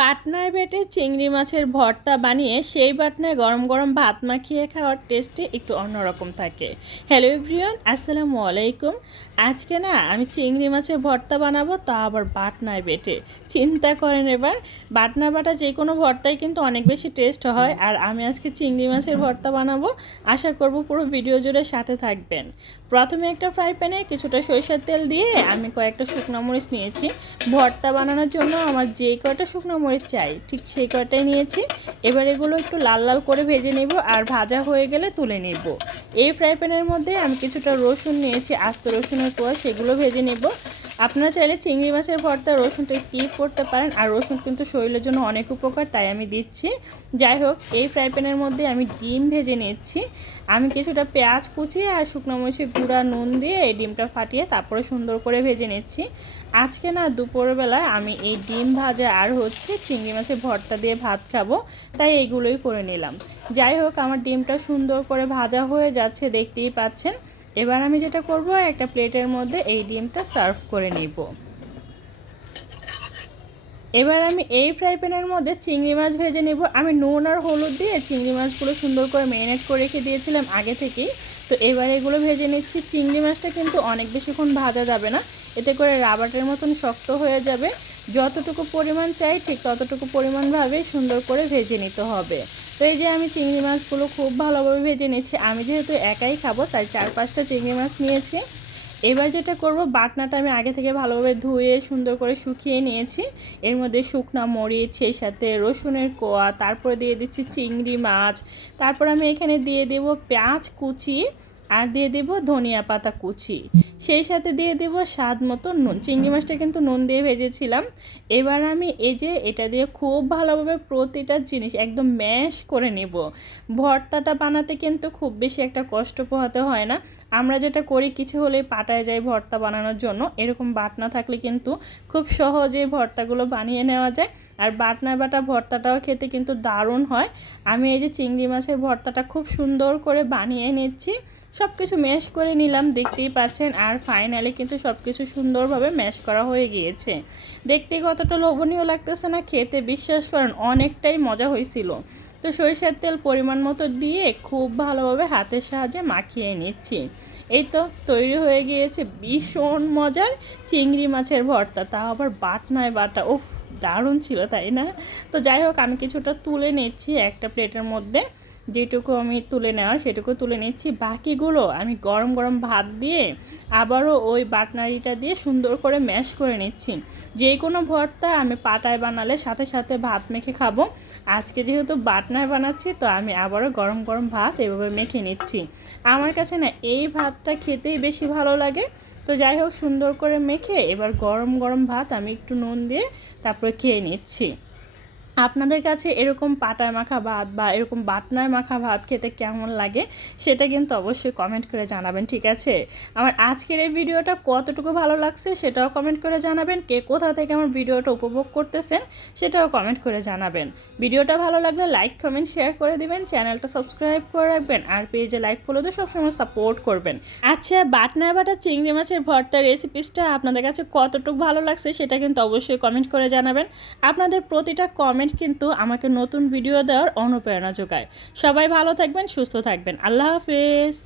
পাটনায় বেটে চিংড়ি মাছের ভর্তা বানিয়ে সেই বাটনায় গরম গরম ভাত মাখিয়ে খাওয়ার টেস্টে একটু অন্যরকম থাকে। হ্যালো এভরিওয়ান, আসসালামু আলাইকুম। আজকে না আমি চিংড়ি মাছের ভর্তা বানাবো, তা আবার বাটনায় বেটে। চিন্তা করেন এবার, বাটনা বাটা যে কোনো ভর্তাই কিন্তু অনেক বেশি টেস্ট হয়। আর আমি আজকে চিংড়ি মাছের ভর্তা বানাবো, আশা করব পুরো ভিডিও জুড়ে সাথে থাকবেন। প্রথমে একটা ফ্রাই প্যানে কিছুটা সরিষার তেল দিয়ে আমি কয়েকটা শুকনো মরিচ নিয়েছি। ভর্তা বানানোর জন্য আমার যে কয়টা শুকনো মরিচ চাই ঠিক সেই কয়টাই নিয়েছি। এবার এগুলো একটু লাল লাল করে ভেজে নেব, আর ভাজা হয়ে গেলে তুলে নেব। এই ফ্রাই প্যানের মধ্যে আমি কিছুটা রসুন নিয়েছি, আস্ত রসুনের কোয়া, সেগুলো ভেজে নেব। আপনারা চাইলে চিংড়ি মাছের ভর্তা রসুনটা স্কিপ করতে পারেন, আর রসুন কিন্তু শরীরের জন্য অনেক উপকার, তাই আমি দিচ্ছি। যাই হোক, এই ফ্রাই প্যানের মধ্যে আমি ডিম ভেজে নিচ্ছি। আমি কিছুটা পেঁয়াজ কুচিয়ে আর শুকনো মরিচের গুঁড়া নুন দিয়ে এই ডিমটা ফাটিয়ে তারপরে সুন্দর করে ভেজে নিচ্ছি। আজকে না দুপুরবেলায় আমি এই ডিম ভাজা আর চিংড়ি মাছের ভর্তা দিয়ে ভাত খাবো, তাই এইগুলোই করে নিলাম। যাই হোক, আমার ডিমটা সুন্দর করে ভাজা হয়ে যাচ্ছে, দেখতেই পাচ্ছেন। এবার আমি যেটা করব, একটা প্লেটের মধ্যে এই ডিমটা সার্ভ করে নিব। এবার আমি এই ফ্রাই প্যানের মধ্যে চিংড়ি মাছ ভেজে নেব। আমি নুন আর হলুদ দিয়ে চিংড়ি মাছগুলো সুন্দর করে ম্যারিনেট করে রেখে দিয়েছিলাম আগে থেকেই। তো এবার এগুলো ভেজে নিচ্ছি। চিংড়ি মাছটা কিন্তু অনেক বেশিক্ষণ ভাজা যাবে না, এতে করে রাবারের মতন শক্ত হয়ে যাবে। যতটুকু পরিমাণ চাই ঠিক ততটুকু পরিমাণভাবে সুন্দর করে ভেজে নিতে হবে। তো এই যে আমি চিংড়ি মাছগুলো খুব ভালোভাবে ভেজে নিয়েছি। আমি যেহেতু একাই খাবো, তাই 4-5টা চিংড়ি মাছ নিয়েছি। এবার যেটা করব, বাটনাটা আমি আগে থেকে ভালোভাবে ধুয়ে সুন্দর করে শুকিয়ে নিয়েছি। এর মধ্যে শুকনা মরিচ, সেই সাথে রসুনের কোয়া, তারপরে দিয়ে দিচ্ছি চিংড়ি মাছ, তারপর আমি এখানে দিয়ে দেব পেঁয়াজ কুচি, আর দিয়ে দেব ধনিয়া পাতা কুচি, সেই সাথে দিয়ে দেব স্বাদ মতো নুন। চিংড়ি মাছটা কিন্তু নুন দিয়ে ভেজেছিলাম। এবার আমি এই যে এটা দিয়ে খুব ভালোভাবে প্রতিটা জিনিস একদম ম্যাশ করে নেব। ভর্তাটা বানাতে কিন্তু খুব বেশি একটা কষ্ট পোহাতে হয় না। আমরা যেটা করি, কিছু হলেই পাটায় যাই ভর্তা বানানোর জন্য, এরকম বাটনা থাকলে কিন্তু খুব সহজেই ভর্তাগুলো বানিয়ে নেওয়া যায়। আর বাটনা বাটা ভর্তাটাও খেতে কিন্তু দারুণ হয়। আমি এই যে চিংড়ি মাছের ভর্তাটা খুব সুন্দর করে বানিয়ে নিচ্ছি। সব কিছু ম্যাশ করে নিলাম, দেখতেই পাচ্ছেন। আর ফাইনালি কিন্তু সব কিছু সুন্দরভাবে ম্যাশ করা হয়ে গিয়েছে। দেখতে কতটা লোভনীয় লাগতেছে না, খেতে বিশ্বাস করেন অনেকটাই মজা হয়েছিল। তো সরিষার তেল পরিমাণ মতো দিয়ে খুব ভালোভাবে হাতের সাহায্যে মাখিয়ে নিচ্ছি। এই তো তৈরি হয়ে গিয়েছে ভীষণ মজার চিংড়ি মাছের ভর্তা, তাও আবার বাটনায় বাটা। উফ, দারুণ ছিল, তাই না? তো যাই হোক, আমি কিছুটা তুলে নিচ্ছি একটা প্লেটের মধ্যে। যেটুকু আমি তুলে নেওয়ার সেটুকু তুলে নিচ্ছি। বাকিগুলো আমি গরম গরম ভাত দিয়ে আবারও ওই বাটনারিটা দিয়ে সুন্দর করে ম্যাশ করে নিচ্ছি। যে কোনো ভর্তা আমি পাটায় বানালে সাথে সাথে ভাত মেখে খাবো। আজকে যেহেতু বাটনায় বানাচ্ছি, তো আমি আবারও গরম গরম ভাত এভাবে মেখে নিচ্ছি। আমার কাছে না এই ভাতটা খেতেই বেশি ভালো লাগে। তো যাই হোক, সুন্দর করে মেখে এবার গরম গরম ভাত আমি একটু নুন দিয়ে তারপরে খেয়ে নিচ্ছি। আপনাদের কাছে এরকম পাটায় মাখা ভাত বা এরকম বাটনায় মাখা ভাত খেতে কেমন লাগে, সেটা কিন্তু অবশ্যই কমেন্ট করে জানাবেন, ঠিক আছে? আমার আজকের এই ভিডিওটা কতটুকু ভালো লাগছে সেটাও কমেন্ট করে জানাবেন। কে কোথা থেকে আমার ভিডিওটা উপভোগ করতেছেন সেটাও কমেন্ট করে জানাবেন। ভিডিওটা ভালো লাগলে লাইক কমেন্ট শেয়ার করে দিবেন, চ্যানেলটা সাবস্ক্রাইব করে রাখবেন, আর পেজে লাইক ফলো দিয়ে সবসময় সাপোর্ট করবেন। আচ্ছা, বাটনায় বাটা চিংড়ি মাছের ভর্তার রেসিপিসটা আপনাদের কাছে কতটুকু ভালো লাগছে সেটা কিন্তু অবশ্যই কমেন্ট করে জানাবেন। আপনাদের প্রতিটা কমেন্ট কিন্তু আমাকে নতুন ভিডিও দেওয়ার অনুপ্রেরণা যোগায়। সবাই ভালো থাকবেন, সুস্থ থাকবেন। আল্লাহ হাফেজ।